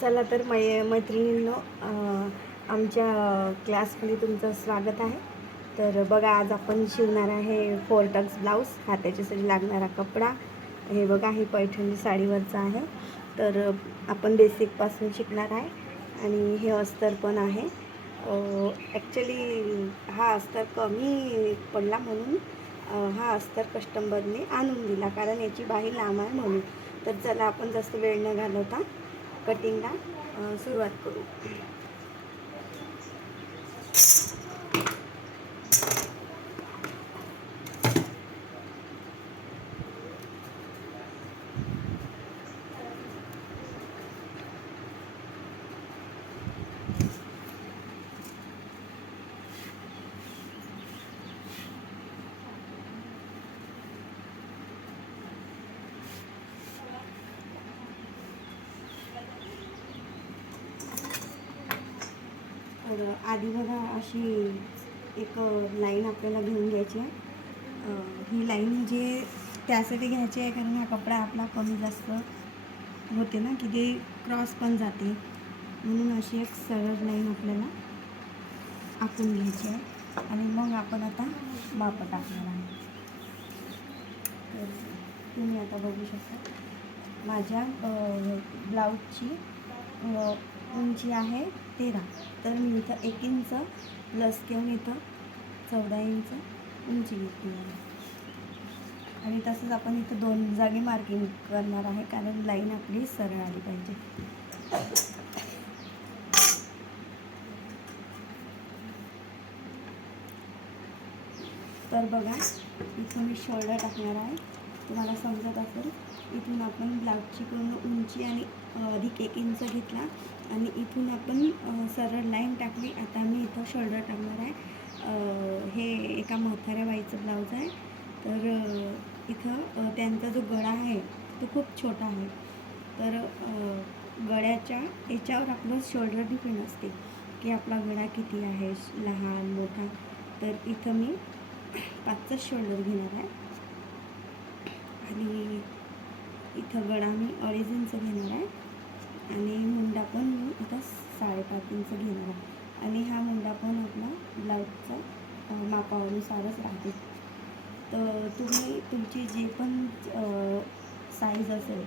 चला तर मैत्रिणींनो, आमच्या क्लासमध्ये तुमचं स्वागत आहे. तर बघा, आज आपण शिवणार आहे 4 टक्स ब्लाऊज, हाताच्यासाठी लागणारा कपडा. हे बघा, ही पैठणी साडीवरचं आहे. तर आपण बेसिकपासून शिकणार आहे. आणि हे अस्तर पण आहे. ॲक्च्युली हा अस्तर कमी पडला म्हणून हा अस्तर कस्टमरने आणून दिला, कारण याची बाही लांब आहे म्हणून. तर चला, आपण जास्त वेळ न घालवता कटिंगला सुरुवात करू. तर आधी बघा, अशी एक लाईन आपल्याला घेऊन घ्यायची आहे. ही लाईन म्हणजे त्यासाठी घ्यायची आहे कारण हा कपडा आपला कमी जास्त होते ना, की ते क्रॉस पण जाते, म्हणून अशी एक सरळ लाईन आपल्याला आखून घ्यायची आहे. आणि मग आपण आता माप टाकणार आहे. तर तुम्ही आता बघू शकता, माझ्या ब्लाऊजची उंची आहे 13. तर मी इथं 1 इंच प्लस घेऊन इथं 14 इंच उंची घेतली आहे. आणि तसंच आपण इथं 2 जागी मार्किंग करणार आहे, कारण लाईन आपली सरळ आली पाहिजे. तर बघा, इथून मी शोल्डर टाकणार आहे. तुम्हाला समजत असेल, इथून आपण ब्लाऊजची पूर्ण उंची आणि अधिक 1 इंच घेतला आणि इथून आपण सरळ लाईन टाकली. आता मी इथं शोल्डर टाकणार आहे. हे एका म्हाताऱ्या बाईचं ब्लाऊज आहे. तर इथं त्यांचा जो गळा आहे तो खूप छोटा आहे. तर गळ्याच्या याच्यावर आपलं शोल्डर डिपेंड असते की आपला गळा किती आहे, लहान मोठा. तर इथं मी 5चा शोल्डर घेणार आहे. आणि इथं गळा मी 2.5 इंच घेणार आहे. आणि मुंडा पण मी इथं 5.5 इंच घेणार आहे. आणि हा मुंडा पण आपला ब्लाऊजचा मापानुसारच राहते. तर तुम्ही तुमची जे पण साईज असेल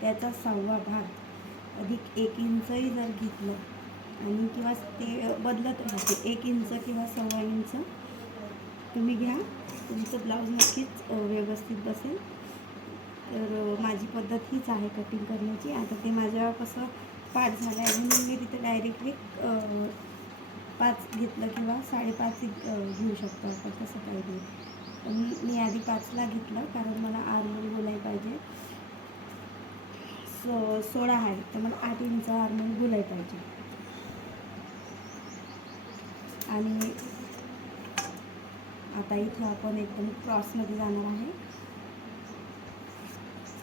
त्याचा 6वा भाग अधिक 1 इंचही जर घेतलं, आणि किंवा ते बदलत राहते, 1 इंच किंवा 1.25 इंच तुम्ही घ्या. तुमचं ब्लाऊज नक्कीच व्यवस्थित बसेल. तर माझी पद्धत हीच आहे कटिंग करण्याची. आता ते माझ्या कसं पाठ झालं आहे, म्हणून मी तिथे डायरेक्टली 5 घेतलं किंवा 5.5 घेऊ शकतो आपण, तसं काही नाही. पण मी आधी 5ला घेतलं, कारण मला आर्मोल बोलायला पाहिजे. 16 आहे, तर मला 8 इंच आर्मोल बोलायला पाहिजे. आणि आता इथं आपण एकदम क्रॉसमध्ये जाणार आहे,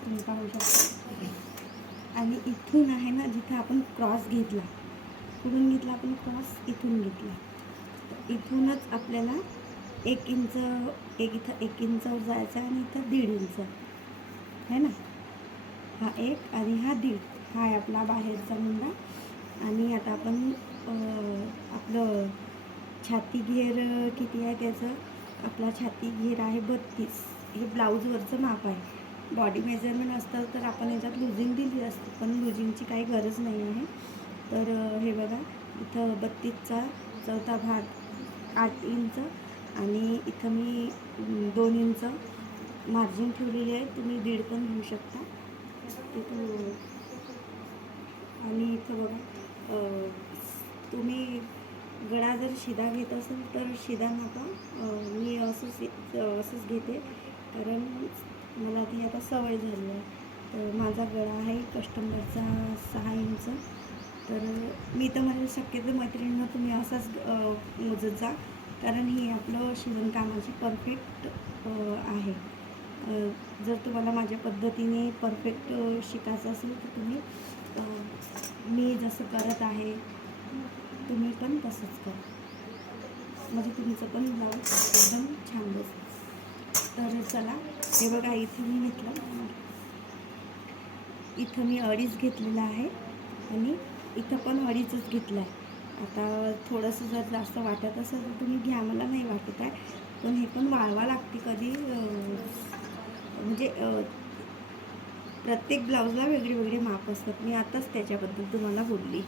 तुम्ही पाहू शकता. आणि इथून आहे ना, जिथं आपण क्रॉस घेतला, कुठून घेतला आपण क्रॉस, इथून घेतला. तर इथूनच आपल्याला 1 इंच, इथं 1 इंचावर जायचं आहे आणि इथं 1.5 इंच आहे ना. हा 1 आणि हा 1.5, हा आहे आपला बाहेरचा मुंडा. आणि आता आपण आपलं छाती घेर किती आहे त्याचं, आपला छाती घेर आहे 32. हे ब्लाऊजवरचं माप आहे. बॉडी मेजरमेंट असतं तर आपण याच्यात लुझिंग दिली असते, पण लुझिंगची काही गरज नाही आहे. तर हे बघा, इथं 32चा 4था भाग 8 इंच. आणि इथं मी 2 इंच मार्जिन ठेवलेली आहे. तुम्ही 1.5 पण घेऊ शकता इथं. आणि इथं बघा, तुम्ही गळा जर शिदा घेत असेल तर शिदा नका. मी असंच घेते, कारण मला ती आता सवय झाली आहे. तर माझा गळा आहे कस्टमरचा 6 इंच. तर मी तर म्हणेल, शक्यतो मैत्रिणींना तुम्ही असाच मोजत जा, कारण ही आपलं शिवणकामाची परफेक्ट आहे. जर तुम्हाला माझ्या पद्धतीने परफेक्ट शिकायचं असेल तर तुम्ही मी जसं करत आहे तुम्ही पण तसंच करा, म्हणजे तुमचं पण ब्लाऊज एकदम छान बसेल. तर चला, हे बघा, इथे मी घेतलं, इथं मी 2.5 घेतलेलं आहे. आणि इथं पण अडीचच घेतला आहे. आता थोडंसं जर जास्त वाटत असेल तर तुम्ही घ्या, मला नाही वाटत आहे. पण हे पण वाळवा लागते कधी म्हणजे प्रत्येक ब्लाऊजला वेगळे वेगळे माप असतात. मी आताच त्याच्याबद्दल तुम्हाला बोलली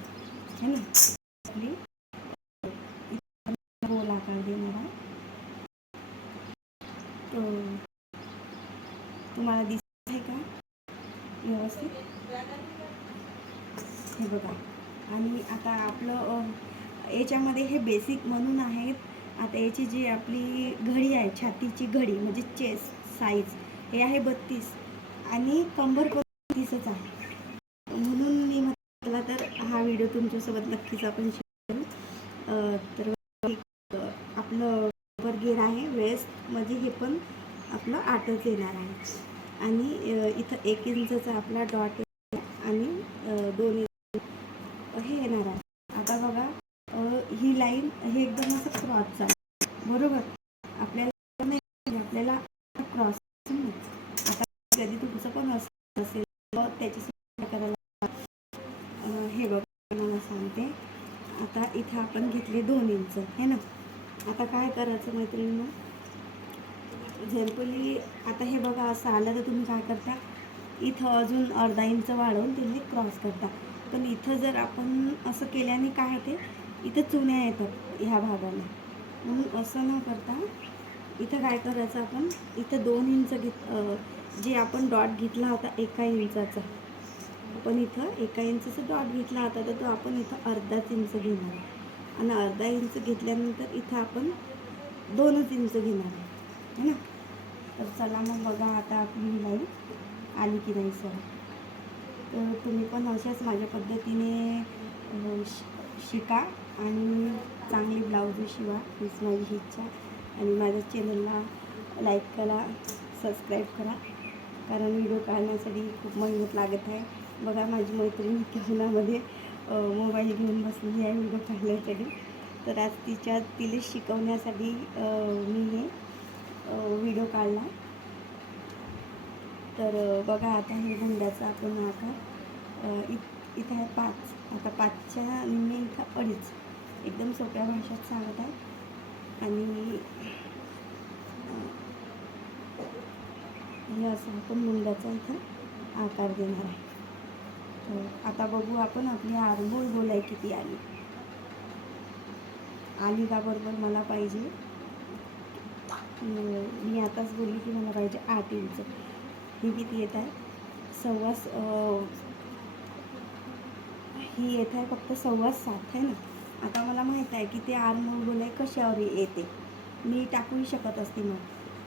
है ना. आपली गोल आकार देणार आहे. तो तुम्हाला दिसत आहे का व्यवस्थित? हे बघा. आणि आता आपलं याच्यामध्ये हे बेसिक म्हणून आहेत. आता याची जी आपली घडी आहे, छातीची घडी म्हणजे चेस्ट साईज हे आहे 32 आणि कंबर पण 32च आहे. म्हणून मी म्हटलं तर हा व्हिडिओ तुमच्यासोबत नक्कीच आपण शेअर करू. तर आपलं कंबर घेर आहे, वेस्ट म्हणजे हे पण आपलं 8च येणार आहे. आणि इथं 1 इंचचा आपला डॉट आणि 2 हे येणार आहे. आता बघा ही लाईन हे एकदम असं क्रॉस आहे बरोबर. आपल्याला क्रॉस. आता कधी तुमचं पण असं असेल तर त्याच्यासाठी करायला हे बघा मला सांगते. आता इथं आपण घेतले 2 इंच है ना. आता काय करायचं मैत्रिणींनो, झेरपली आता हे बघा असं आलं तर तुम्ही काय करता, इथं अजून अर्धा इंच वाढवून तुम्ही क्रॉस करता. पण इथं जर आपण असं केल्याने काय होते, इथं चुन्या येतात ह्या भागाला. म्हणून असं न करता इथं काय करायचं, आपण इथं 2 इंच जे आपण डॉट घेतला होता 1 इंचाचा, आपण इथं 1 इंचाचा डॉट घेतला होता तर तो आपण इथं अर्धाच इंच घेणार. आणि अर्धा इंच घेतल्यानंतर इथं आपण 2च इंच घेणार आहे ना. तर चला मग बघा आता आपली लाईन आली की नाही सर. तर तुम्ही पण अशाच माझ्या पद्धतीने शिका आणि चांगली ब्लाऊज शिवा, हीच माझी इच्छा. आणि माझ्या चॅनलला लाईक करा, सबस्क्राईब करा, कारण व्हिडिओ काढण्यासाठी खूप मेहनत लागत आहे. बघा माझी मैत्रीण इतक्या उन्हामध्ये मोबाईल घेऊन बसलेली आहे व्हिडिओ काढण्यासाठी. तर आज तिला शिकवण्यासाठी मी हे व्हिडिओ काढला. तर बघा आता हे गुंड्याचा आपण आकार इथं आहे 5. आता 5च्या निम्मे इथं 2.5. एकदम सोप्या भाषेत सांगत आहे. आणि हे असं आपण मुंड्याचा इथं आकार देणार आहे. तर आता बघू आपण आपली आरबोल गोलाई किती आली का बरोबर मला पाहिजे. मी आताच बोलली की मला पाहिजे 8 इंच. ही किती येत आहे, ही येत आहे फक्त 7.25 आहे ना. आता मला माहीत आहे की ते आरबोल गोलाई कशावर येते, मी टाकूही शकत असते मग.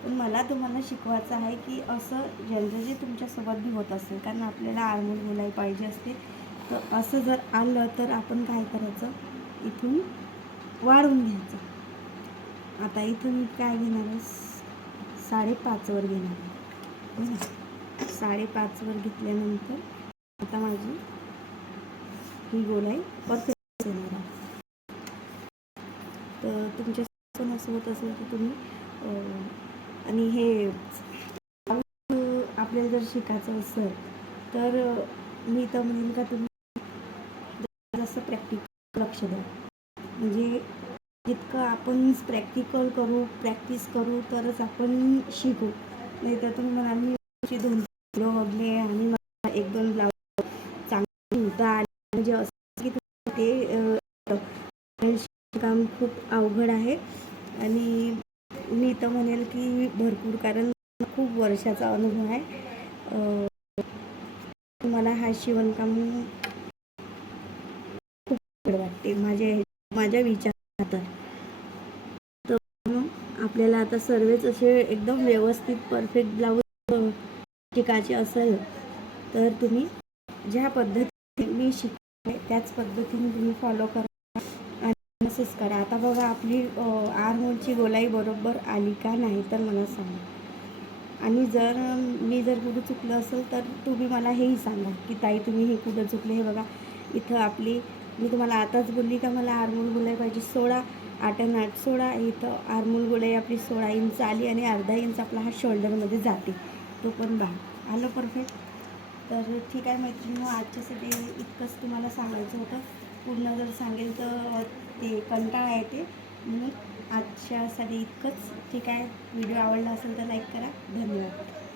पण मला तुम्हाला शिकवायचं आहे की असं जनरली तुमच्यासोबत बी होत असेल, कारण आपल्याला आरबोल गोलाई पाहिजे असते. तर असं जर आलं तर आपण काय करायचं, इथून वाढवून घ्यायचं. आता इथून मी काय घेणार आहे, 5.5वर घेणार आहे. 5.5वर घेतल्यानंतर आता माझी ही गोलाई परफेक्ट येणार आहे. तर तुमच्या पण असं होत असेल तर तुम्ही आणि हे आपल्याला जर शिकायचं असेल तर मी तर म्हणेन का तुम्ही जास्त प्रॅक्टिकल लक्ष द्या. म्हणजे जितकं आपण प्रॅक्टिस करू तरच आपण शिकू. नाही तर तुम्ही म्हणाल मी 2 व्हिडिओ बघले आणि मला 1-2 ब्लाऊज चांगले शिवता आले, म्हणजे असं की ते काम खूप अवघड आहे. आणि मी तर म्हणेल की भरपूर, कारण खूप वर्षाचा अनुभव आहे. मला हा शिवणकाम खूप वाटते माझ्या विचारात. तर मग आपल्याला आता सर्वच असे एकदम व्यवस्थित परफेक्ट ब्लाऊज शिकायचे असेल तर तुम्ही ज्या पद्धतीने मी शिकते त्याच पद्धतीने तुम्ही फॉलो करा आणि तसंच करा. आता बघा आपली आरमोलची गोलाई बरोबर आली का नाही तर मला सांगा. आणि मी जर कुठं चुकलं असेल तर तुम्ही मला हेही सांगा की ताई तुम्ही हे कुठं चुकले. हे बघा इथं आपली, मी तुम्हाला आताच बोलली का मला आरमोल गोलाई पाहिजे 16, 8 आणि 8 16. इथं आरमोल गोलाई आपली 16 इंच आली आणि अर्धा इंच आपला हा शोल्डरमध्ये जाते. तो पण भाग आलं परफेक्ट. तर ठीक आहे मैत्रिणी, आजच्यासाठी इतकंच तुम्हाला सांगायचं होतं. पूर्ण जर सांगेल तर ते कंटाळा येते, म्हणून आजच्यासाठी इतकंच. ठीक आहे, व्हिडिओ आवडला असेल तर लाईक करा. धन्यवाद.